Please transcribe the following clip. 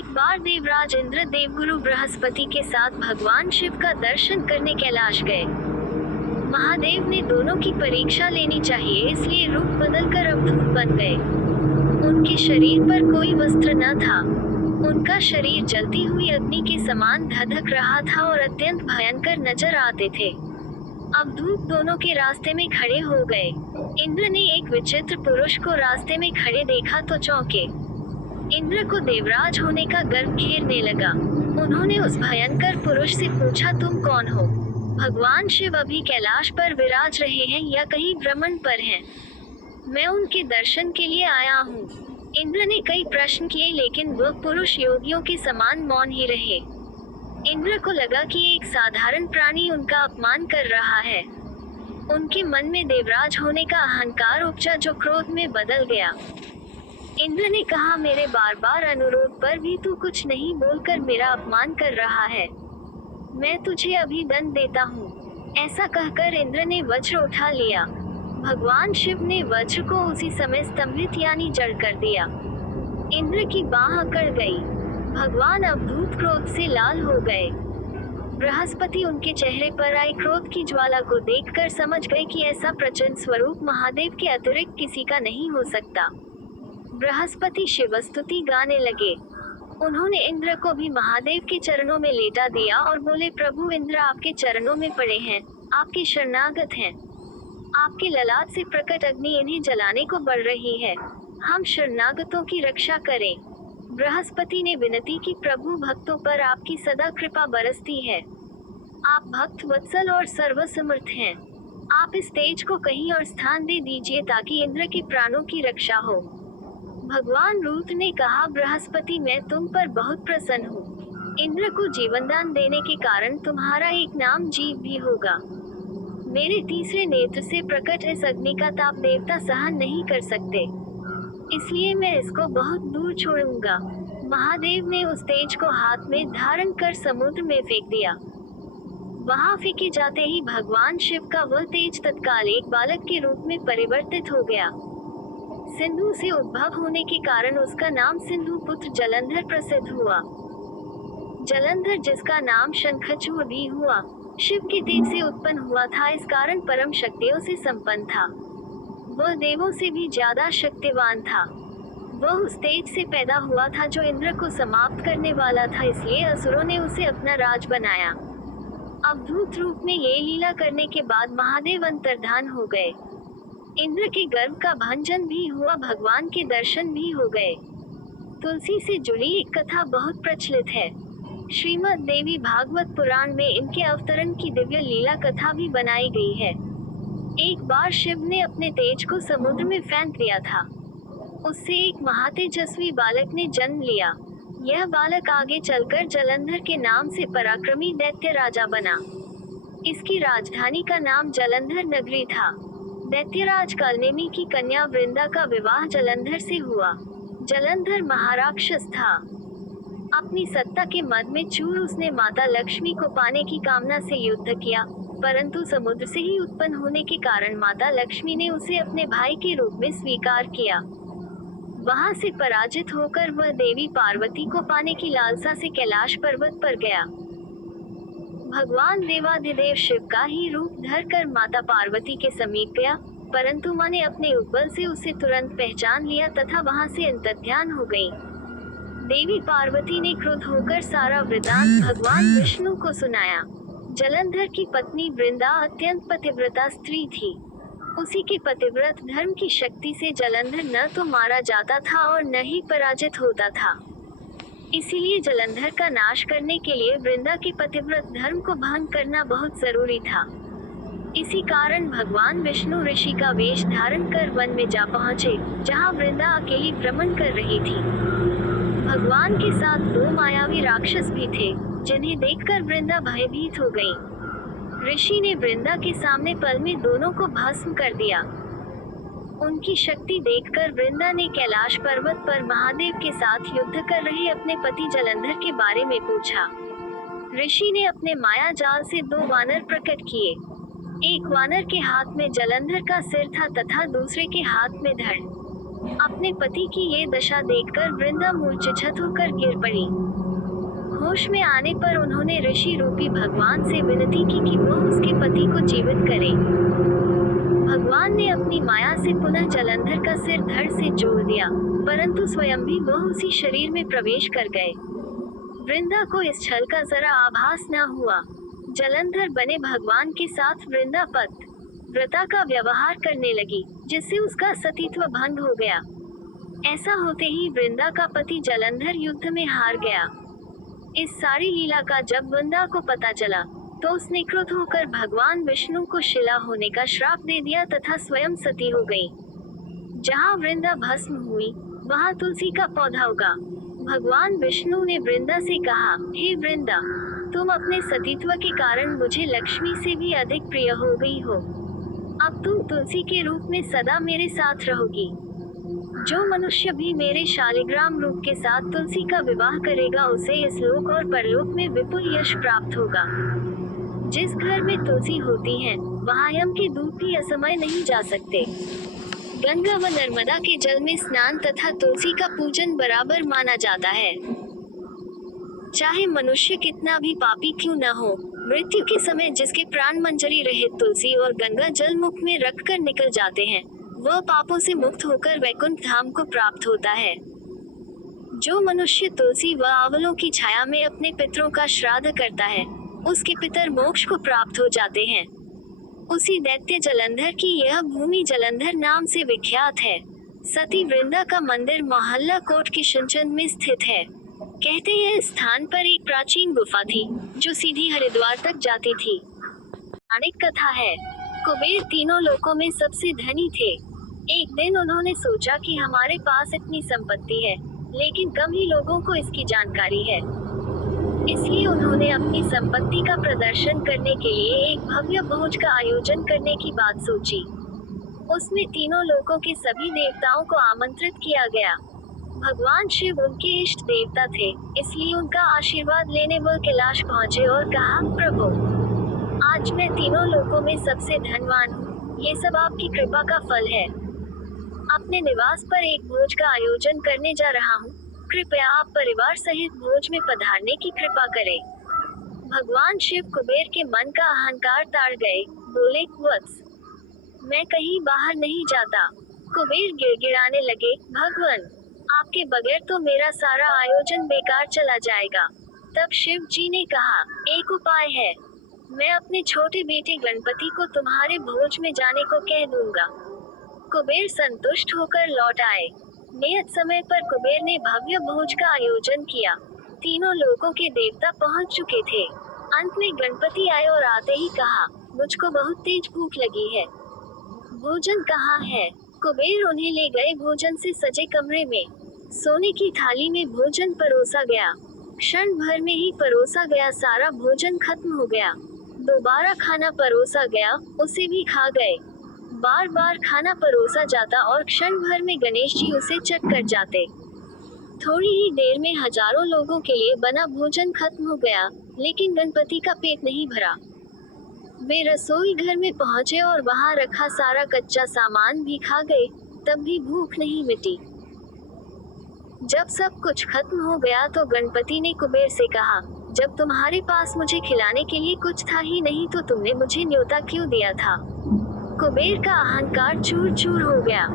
एक बार देवराज इंद्र देवगुरु बृहस्पति के साथ भगवान शिव का दर्शन करने कैलाश गए। महादेव ने दोनों की परीक्षा लेनी चाहिए, इसलिए रूप बदलकर अवधूत बन गए। उनके शरीर पर कोई वस्त्र न था। उनका शरीर जलती हुई अग्नि के समान धधक रहा था और अत्यंत भयंकर नजर आते थे। अवधूत दोनों के रास्ते में खड़े हो गए। इंद्र ने एक विचित्र पुरुष को रास्ते में खड़े देखा तो चौंके। इंद्र को देवराज होने का गर्व घेरने लगा। उन्होंने उस भयंकर पुरुष से पूछा, तुम कौन हो? भगवान शिव अभी कैलाश पर विराज रहे हैं या कहीं भ्रमण पर हैं? मैं उनके दर्शन के लिए आया हूँ। इंद्र ने कई प्रश्न किए, लेकिन वह पुरुष योगियों के समान मौन ही रहे। इंद्र को लगा कि एक साधारण प्राणी उनका अपमान कर रहा है। उनके मन में देवराज होने का अहंकार उपजा, जो क्रोध में बदल गया। इंद्र ने कहा, मेरे बार बार अनुरोध पर भी तू कुछ नहीं बोलकर मेरा अपमान कर रहा है। मैं तुझे अभी दंड देता हूँ। ऐसा कहकर इंद्र ने वज्र उठा लिया। भगवान शिव ने वज्र को उसी समय स्तंभित यानी जड़ कर दिया। इंद्र की बाह अकड़ गई। भगवान अवधूत क्रोध से लाल हो गए। बृहस्पति उनके चेहरे पर आई क्रोध की ज्वाला को देखकर समझ गए कि ऐसा प्रचंड स्वरूप महादेव के अतिरिक्त किसी का नहीं हो सकता। बृहस्पति शिवस्तुति गाने लगे। उन्होंने इंद्र को भी महादेव के चरणों में लेटा दिया और बोले, प्रभु इंद्र आपके चरणों में पड़े हैं, आपके शरणागत हैं। आपके ललाट से प्रकट अग्नि इन्हें जलाने को बढ़ रही है। हम शरणागतों की रक्षा करें। बृहस्पति ने विनती की, प्रभु भक्तों पर आपकी सदा कृपा बरसती है। आप भक्त वत्सल और सर्वसमर्थ हैं। आप इस तेज को कहीं और स्थान दे दीजिए ताकि इंद्र के प्राणों की रक्षा हो। भगवान रूत ने कहा, बृहस्पति मैं तुम पर बहुत प्रसन्न हूँ। इंद्र को जीवनदान देने के कारण तुम्हारा एक नाम जीव भी होगा। मेरे तीसरे नेत्र से प्रकट इस अग्नि का ताप देवता सहन नहीं कर सकते, इसलिए मैं इसको बहुत दूर छोड़ूंगा। महादेव ने उस तेज को हाथ में धारण कर समुद्र में फेंक दिया। वहां फेंके जाते ही भगवान शिव का वह तेज तत्काल एक बालक के रूप में परिवर्तित हो गया। सिंधु से उद्भव होने के कारण उसका नाम सिंधु पुत्र जलंधर प्रसिद्ध हुआ। जलंधर जिसका नाम शंखचूड़ भी हुआ, शिव के तेज से उत्पन्न हुआ था, इस कारण परम शक्तियों से संपन्न था। वह देवों से भी ज्यादा शक्तिवान था। वह उस तेज से पैदा हुआ था जो इंद्र को समाप्त करने वाला था, इसलिए असुरों ने उसे अपना राज बनाया। अवधूत रूप में ये लीला करने के बाद महादेव अंतर्धान हो गए। इंद्र के गर्भ का भंजन भी हुआ, भगवान के दर्शन भी हो गए। तुलसी से जुड़ी एक कथा बहुत प्रचलित है। श्रीमद् देवी भागवत पुराण में इनके अवतरण की दिव्य लीला कथा भी बनाई गई है। एक बार शिव ने अपने तेज को समुद्र में फेंक दिया था। उससे एक महातेजस्वी बालक ने जन्म लिया। यह बालक आगे चलकर जलंधर के नाम से पराक्रमी दैत्य राजा बना। इसकी राजधानी का नाम जलंधर नगरी था। दैत्यराज कालनेमी की कन्या वृंदा का विवाह जलंधर से हुआ। जलंधर महाराक्षस था। अपनी सत्ता के मद में चूर उसने माता लक्ष्मी को पाने की कामना से युद्ध किया, परंतु समुद्र से ही उत्पन्न होने के कारण माता लक्ष्मी ने उसे अपने भाई के रूप में स्वीकार किया। वहां से पराजित होकर वह देवी पार्वती को पाने की लालसा से कैलाश पर्वत पर गया। भगवान देवाधिदेव शिव का ही रूप धरकर माता पार्वती के समीप गया, परंतु मां ने अपने उपबल से उसे तुरंत पहचान लिया तथा वहां से अंतर्ध्यान हो गई। देवी पार्वती ने क्रुद्ध होकर सारा वृतांत भगवान विष्णु को सुनाया। जलंधर की पत्नी वृंदा अत्यंत पतिव्रता स्त्री थी। उसी के पतिव्रत धर्म की शक्ति से जलंधर न तो मारा जाता था और न ही पराजित होता था। इसीलिए जलंधर का नाश करने के लिए वृंदा के पतिव्रत धर्म को भंग करना बहुत जरूरी था। इसी कारण भगवान विष्णु ऋषि का वेश धारण कर वन में जा पहुँचे, जहाँ वृंदा अकेली भ्रमण कर रही थी। भगवान के साथ दो मायावी राक्षस भी थे, जिन्हें देखकर वृंदा भयभीत हो गई। ऋषि ने वृंदा के सामने पल में दोनों को भस्म कर दिया। उनकी शक्ति देखकर वृंदा ने कैलाश पर्वत पर महादेव के साथ युद्ध कर रहे अपने पति जलंधर के बारे में पूछा। ऋषि ने अपने माया जाल से दो वानर प्रकट किए। एक वानर के हाथ में जलंधर का सिर था तथा दूसरे के हाथ में धड़। अपने पति की ये दशा देखकर वृंदा मूर्छित होकर गिर पड़ी। होश में आने पर उन्होंने ऋषि रूपी भगवान से विनती की कि वो उसके पति को जीवित करे। भगवान ने अपनी माया से पुनः जलंधर का सिर धड़ से जोड़ दिया, परंतु स्वयं भी वह उसी शरीर में प्रवेश कर गए। वृंदा को इस छल का जरा आभास न हुआ। जलंधर बने भगवान के साथ वृंदा व्रता का व्यवहार करने लगी, जिससे उसका सतीत्व भंग हो गया। ऐसा होते ही वृंदा का पति जलंधर युद्ध में हार गया। इस सारी लीला का जब वृंदा को पता चला, तो उसने क्रुद्ध होकर भगवान विष्णु को शिला होने का श्राप दे दिया तथा स्वयं सती हो गई। जहाँ वृंदा भस्म हुई, वहाँ तुलसी का पौधा उगा। भगवान विष्णु ने वृंदा से कहा, हे वृंदा, तुम अपने सतीत्व के कारण मुझे लक्ष्मी से भी अधिक प्रिय हो गई हो। अब तुम तुलसी के रूप में सदा मेरे साथ रहोगी। जो मनुष्य भी मेरे शालिग्राम रूप के साथ तुलसी का विवाह करेगा, उसे इस लोक और परलोक में विपुल यश प्राप्त होगा। जिस घर में तुलसी होती है, वहाँ यम के दूत भी असमय नहीं जा सकते। गंगा व नर्मदा के जल में स्नान तथा तुलसी का पूजन बराबर माना जाता है। चाहे मनुष्य कितना भी पापी क्यों न हो, मृत्यु के समय जिसके प्राण मंजरी रहित तुलसी और गंगा जल मुख में रखकर निकल जाते हैं, वह पापों से मुक्त होकर वैकुंठ धाम को प्राप्त होता है। जो मनुष्य तुलसी व आंवलों की छाया में अपने पितरों का श्राद्ध करता है, उसके पितर मोक्ष को प्राप्त हो जाते हैं। उसी दैत्य जलंधर की यह भूमि जलंधर नाम से विख्यात है। सती वृंदा का मंदिर मोहल्ला कोट किशनचंद में स्थित है। कहते हैं इस स्थान पर एक प्राचीन गुफा थी, जो सीधी हरिद्वार तक जाती थी। पौराणिक कथा है, कुबेर तीनों लोकों में सबसे धनी थे। एक दिन उन्होंने सोचा कि हमारे पास इतनी संपत्ति है, लेकिन कम ही लोगों को इसकी जानकारी है। इसलिए उन्होंने अपनी संपत्ति का प्रदर्शन करने के लिए एक भव्य भोज का आयोजन करने की बात सोची। उसमें तीनों लोकों के सभी देवताओं को आमंत्रित किया गया। भगवान शिव उनके इष्ट देवता थे, इसलिए उनका आशीर्वाद लेने वह कैलाश पहुँचे और कहा, प्रभु, आज मैं तीनों लोकों में सबसे धनवान हूँ। ये सब आपकी कृपा का फल है। अपने निवास पर एक भोज का आयोजन करने जा रहा हूँ। कृपया आप परिवार सहित भोज में पधारने की कृपा करें। भगवान शिव कुबेर के मन का अहंकार ताड़ गए। बोले, वत्स, मैं कहीं बाहर नहीं जाता। कुबेर गिड़गिड़ाने लगे, भगवान, आपके बगैर तो मेरा सारा आयोजन बेकार चला जाएगा। तब शिव जी ने कहा, एक उपाय है। मैं अपने छोटे बेटे गणपति को तुम्हारे भोज में जाने को कह दूंगा। कुबेर संतुष्ट होकर लौट आए। नियत समय पर कुबेर ने भव्य भोज का आयोजन किया। तीनों लोकों के देवता पहुंच चुके थे। अंत में गणपति आए और आते ही कहा, मुझको बहुत तेज भूख लगी है। भोजन कहाँ है? कुबेर उन्हें ले गए भोजन से सजे कमरे में। सोने की थाली में भोजन परोसा गया। क्षण भर में ही परोसा गया सारा भोजन खत्म हो गया। दोबारा खाना परोसा गया, उसे भी खा गए। बार बार खाना परोसा जाता और क्षण भर में गणेश जी उसे चट कर जाते। थोड़ी ही देर में हजारों लोगों के लिए बना भोजन खत्म हो गया, लेकिन गणपति का पेट नहीं भरा। वे रसोई घर में पहुंचे और वहां रखा सारा कच्चा सामान भी खा गए, तब भी भूख नहीं मिटी। जब सब कुछ खत्म हो गया तो गणपति ने कुबेर से कहा, जब तुम्हारे पास मुझे खिलाने के लिए कुछ था ही नहीं तो तुमने मुझे न्योता क्यों दिया था? कुबेर का अहंकार चूर चूर हो गया।